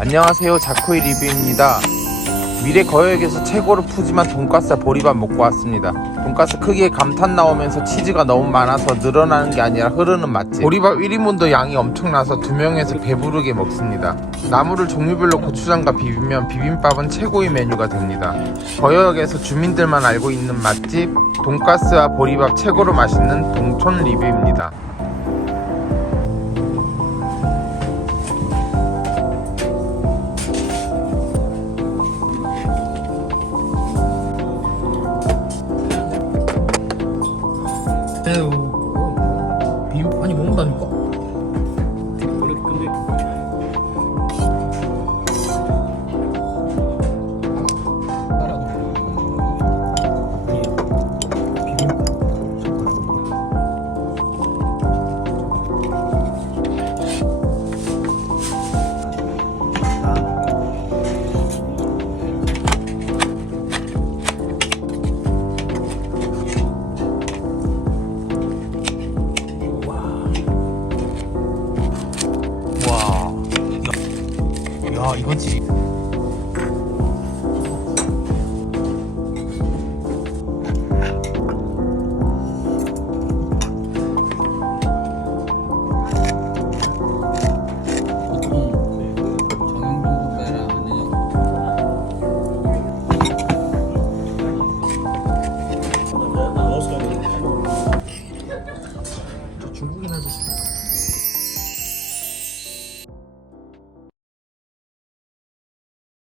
안녕하세요 자코이 리뷰입니다. 미래 거역에서 최고로 푸짐한 돈가스 보리밥 먹고 왔습니다. 돈가스 크기에 감탄 나오면서 치즈가 너무 많아서 늘어나는 게 아니라 흐르는 맛집. 보리밥 1인분도 양이 엄청나서 두 명에서 배부르게 먹습니다. 나물을 종류별로 고추장과 비비면 비빔밥은 최고의 메뉴가 됩니다. 거역에서 주민들만 알고 있는 맛집 돈가스와 보리밥 최고로 맛있는 동촌 리뷰입니다 에휴 비빔 아니 먹는다니까 아 이거지.